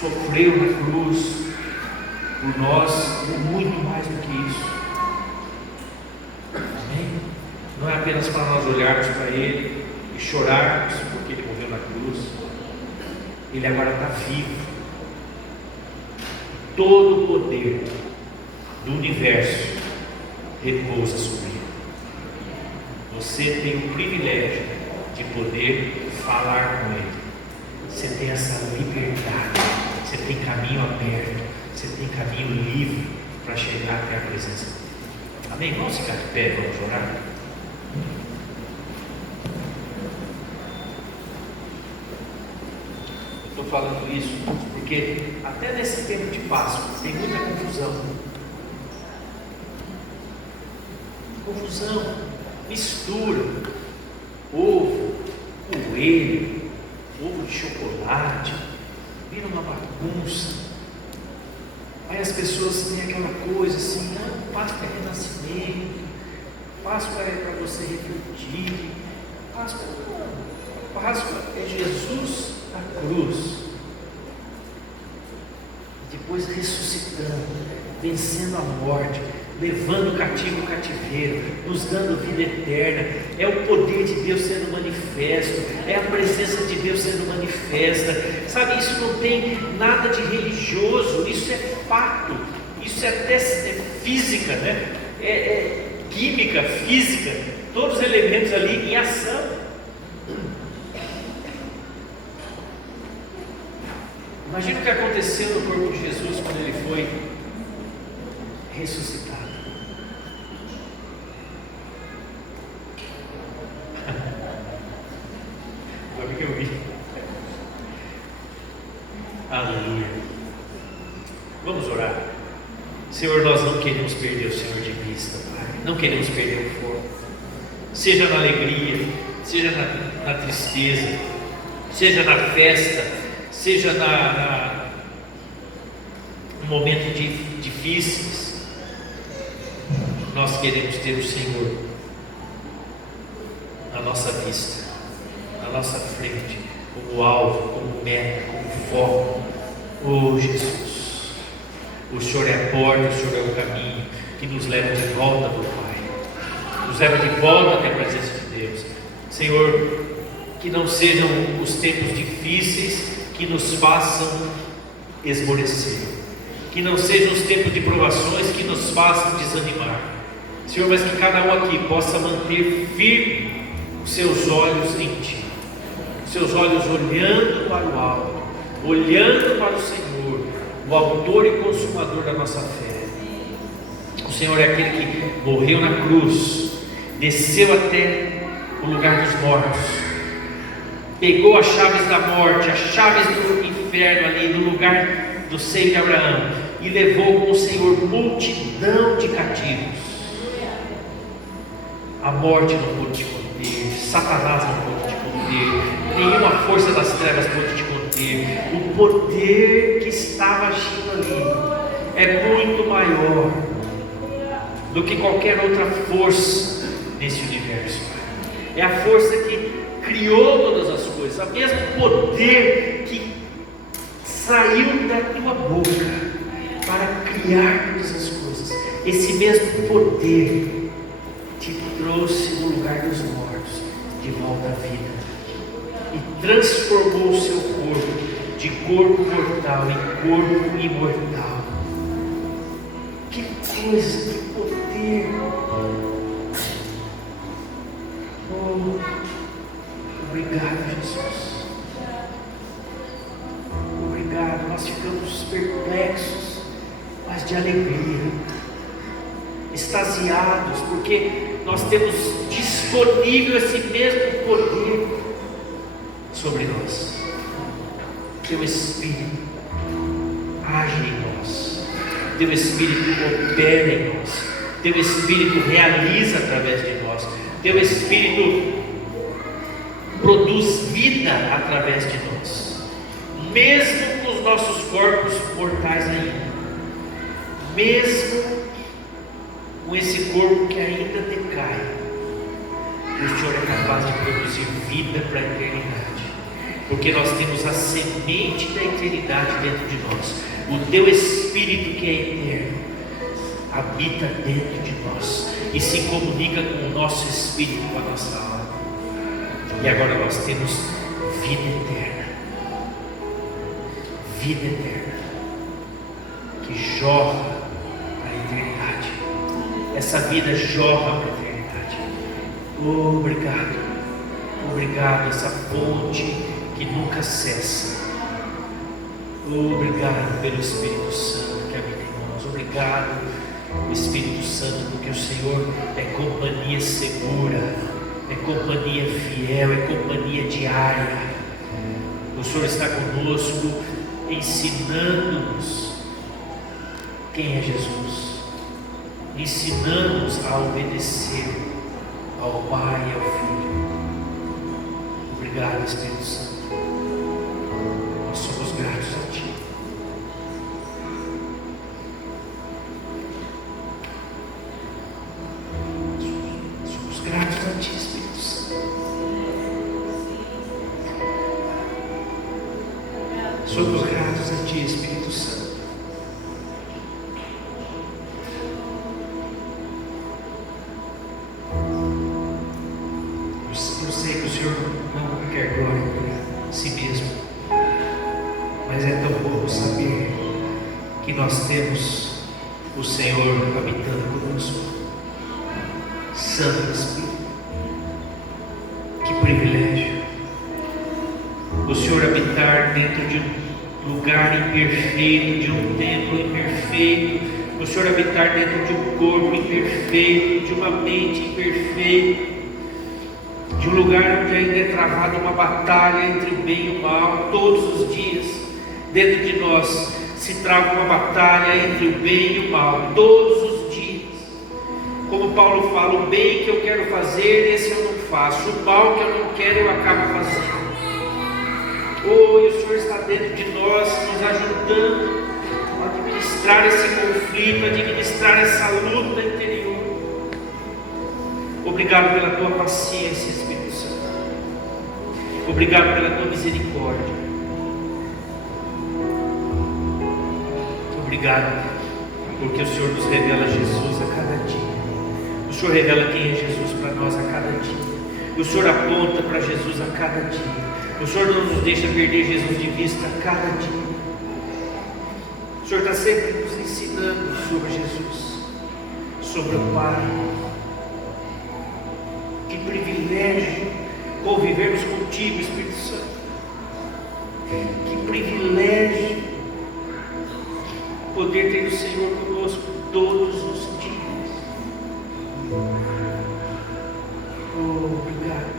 sofreu na cruz por nós, muito mais do que isso. Amém? Não é apenas para nós olharmos para Ele e chorarmos porque Ele morreu na cruz. Ele agora está vivo. Todo o poder do universo repousa sobre Ele. Você tem o privilégio de poder falar com Ele. Você tem essa liberdade. Você tem caminho aberto. Você tem caminho livre para chegar até a presença dele. Amém? Vamos ficar de pé, vamos orar. Eu estou falando isso porque até nesse tempo de Páscoa tem muita confusão. Confusão, mistura, ovo, coelho, ovo de chocolate, vira uma bagunça. Aí as pessoas têm aquela coisa assim: não, Páscoa é renascimento, Páscoa é para você refletir, Páscoa não, Páscoa é Jesus na cruz, depois ressuscitando, vencendo a morte, levando o cativo ao cativeiro, nos dando vida eterna. É o poder de Deus sendo manifesto, é a presença de Deus sendo manifesta, sabe? Isso não tem nada de religioso, isso é fato, isso é até física, né? É química, física, todos os elementos ali em ação. Imagina o que aconteceu no corpo de Jesus quando Ele foi ressuscitado. Vamos orar. Senhor, nós não queremos perder o Senhor de vista, Pai. Não queremos perder o foco. Seja na alegria, seja na tristeza, seja na festa, seja no momento difíceis. Nós queremos ter o Senhor na nossa vista, na nossa frente, como alvo, como meta, como foco. Oh Jesus, o Senhor é a porta, o Senhor é o caminho que nos leva de volta do Pai, nos leva de volta até a presença de Deus. Senhor, que não sejam os tempos difíceis que nos façam esmorecer, que não sejam os tempos de provações que nos façam desanimar, Senhor, mas que cada um aqui possa manter firme os seus olhos em Ti, os seus olhos olhando para o alto, olhando para o Senhor, o autor e consumador da nossa fé. O Senhor é aquele que morreu na cruz, desceu até o lugar dos mortos, pegou as chaves da morte, as chaves do inferno ali, no lugar do seio de Abraão, e levou com o Senhor multidão de cativos. A morte não pôde te conter, Satanás não pôde te conter, nenhuma força das trevas pôde te conter. O poder que estava agindo ali é muito maior do que qualquer outra força nesse universo. É a força que criou todas as coisas, o mesmo poder que saiu da tua boca para criar todas as coisas. Esse mesmo poder te trouxe no lugar dos mortos de volta à vida e transformou o seu corpo de corpo mortal em corpo imortal. Que coisa, que poder! Oh, obrigado, Jesus. Obrigado. Nós ficamos perplexos, mas de alegria, extasiados, porque nós temos disponível esse mesmo poder sobre nós. Teu Espírito age em nós, Teu Espírito opera em nós, Teu Espírito realiza através de nós, Teu Espírito produz vida através de nós, mesmo com os nossos corpos mortais ainda, mesmo com esse corpo que ainda decai, o Senhor é capaz de produzir vida para a eternidade, porque nós temos a semente da eternidade dentro de nós. O Teu Espírito, que é eterno, habita dentro de nós e se comunica com o nosso espírito, com a nossa alma. E agora nós temos vida eterna, que jorra para a eternidade. Essa vida jorra para a eternidade. Oh, obrigado, essa fonte que nunca cessa. Oh, obrigado pelo Espírito Santo que habita em nós. Obrigado, Espírito Santo, porque o Senhor é companhia segura, é companhia fiel, é companhia diária. O Senhor está conosco, ensinando-nos quem é Jesus, ensinando-nos a obedecer ao Pai e ao Filho. Obrigado, Espírito Santo. Nós somos gratos a Ti. Somos gratos a Ti, Espírito Santo. Somos gratos a Ti, Espírito Santo. Eu sei que o Senhor não quer glória para si mesmo, mas é tão bom saber que nós temos o Senhor habitando conosco. Santo Espírito, que privilégio o Senhor habitar dentro de um lugar imperfeito, de um templo imperfeito, o Senhor habitar dentro de um corpo imperfeito, de uma mente imperfeita, de um lugar onde ainda é travada uma batalha entre o bem e o mal, todos os dias, dentro de nós, se trava uma batalha entre o bem e o mal, todos os dias. Como Paulo fala, o bem que eu quero fazer, esse eu não faço, o mal que eu não quero, eu acabo fazendo. Oh, e o Senhor está dentro de nós, nos ajudando a administrar esse conflito, a administrar essa luta interior. Obrigado pela tua paciência, Espírito Santo. Obrigado pela tua misericórdia. Obrigado porque o Senhor nos revela Jesus a cada dia. O Senhor revela quem é Jesus para nós a cada dia. O Senhor aponta para Jesus a cada dia. O Senhor não nos deixa perder Jesus de vista a cada dia. O Senhor está sempre nos ensinando sobre Jesus, sobre o Pai. Que privilégio convivermos contigo, Espírito Santo. Que privilégio poder ter o Senhor conosco todos os dias. Oh, obrigado.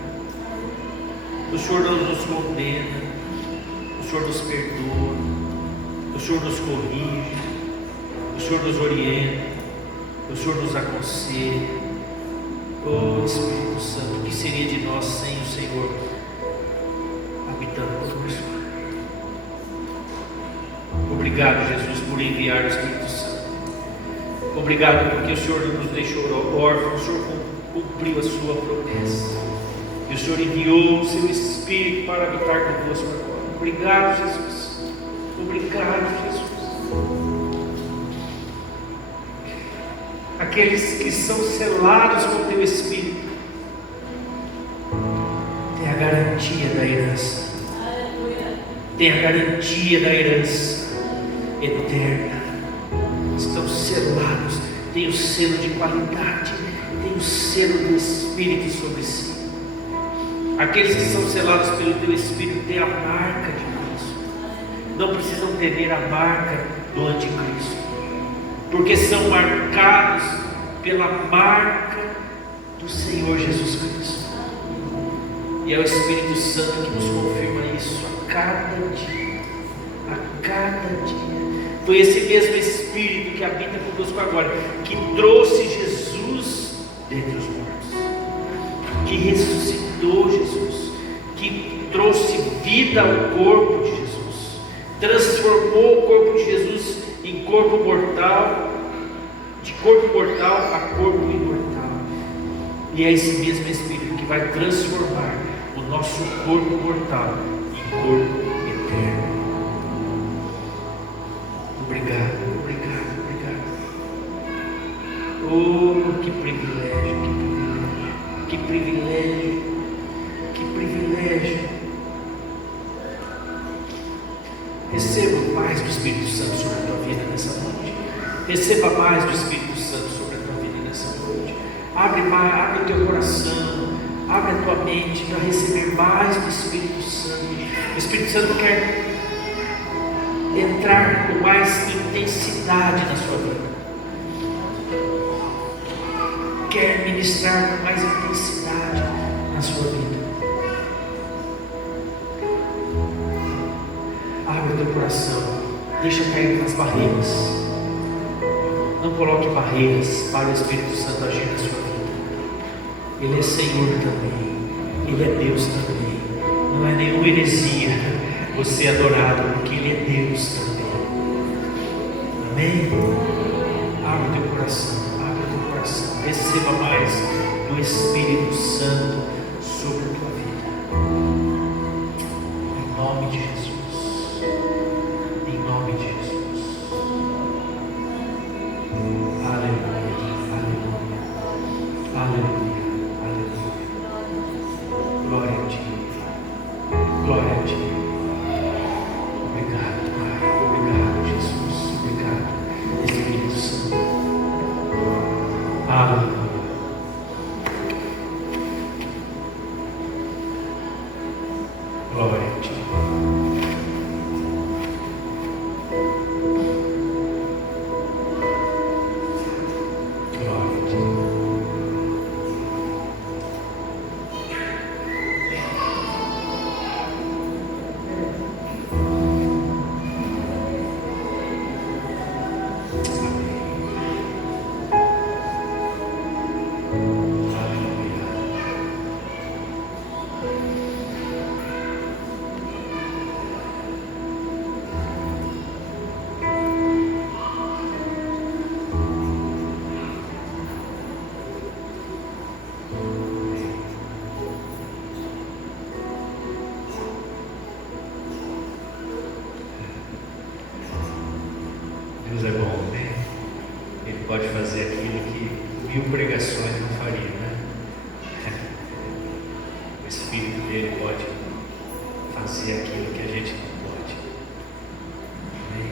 O Senhor não nos condena, o Senhor nos perdoa, o Senhor nos corrige, o Senhor nos orienta, o Senhor nos aconselha. Oh, Espírito Santo, o que seria de nós sem o Senhor habitando conosco? Obrigado, Jesus, por enviar o Espírito Santo. Obrigado porque o Senhor não nos deixou órfãos, o Senhor cumpriu a sua promessa. E o Senhor enviou o seu Espírito para habitar conosco agora. Obrigado, Jesus. Obrigado, Jesus. Aqueles que são selados com o teu Espírito têm a garantia da herança. Têm a garantia da herança eterna. Estão selados, têm o selo de qualidade, têm o selo do Espírito sobre si. Aqueles que são selados pelo teu Espírito têm a marca de Cristo. Não precisam temer a marca do anticristo, porque são marcados pela marca do Senhor Jesus Cristo. E é o Espírito Santo que nos confirma isso a cada dia. A cada dia. Foi esse mesmo Espírito que habita conosco agora, que trouxe Jesus dentre os mortos, que ressuscitou Jesus, que trouxe vida ao corpo de Jesus, transformou o corpo de Jesus em corpo mortal, de corpo mortal a corpo imortal. E é esse mesmo Espírito que vai transformar o nosso corpo mortal em corpo eterno. Obrigado, obrigado, obrigado. Oh, que privilégio, que privilégio, que privilégio. Receba mais do Espírito Santo sobre a tua vida nessa noite. Receba mais do Espírito Santo sobre a tua vida nessa noite. Abre o teu coração, abre a tua mente para receber mais do Espírito Santo. O Espírito Santo quer entrar com mais intensidade na sua vida, quer ministrar com mais intensidade na sua vida. Abre o teu coração, deixa cair as barreiras. Não coloque barreiras para o Espírito Santo agir na sua vida. Ele é Senhor também, Ele é Deus também. Não é nenhuma heresia você é adorado, porque Ele é Deus também. Amém? Abre o teu coração, abre o teu coração. Receba mais do Espírito Santo sobre a tua vida. Em nome de Jesus. Em nome de Jesus. Aleluia, aleluia, aleluia, aleluia. Glória a Ti. Glória a Ti. Obrigado, Pai. Obrigado, Jesus. Obrigado, Espírito Santo. Aleluia. Glória a Ti. Deus é bom, né? Ele pode fazer aquilo que 1000 pregações não faria, né? O Espírito dele pode fazer aquilo que a gente não pode. Amém?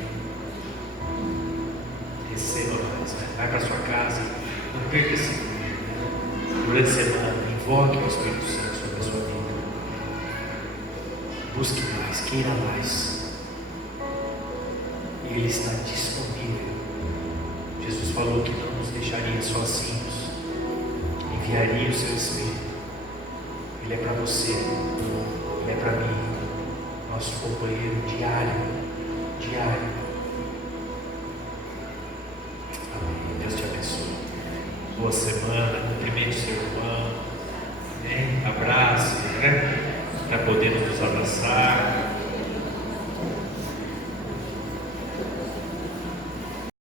Receba mais, né? Vai para sua casa, não perca esse dia. Durante a semana, invoque o Espírito Santo sobre a sua vida. Busque mais, queira mais. Ele está disponível. Jesus falou que não nos deixaria sozinhos, enviaria o seu Espírito. Ele é para você, Ele é para mim, nosso companheiro diário. Amém. Deus te abençoe. Boa semana, cumprimente seu irmão, amém? Abraço, né? Está podendo nos abraçar.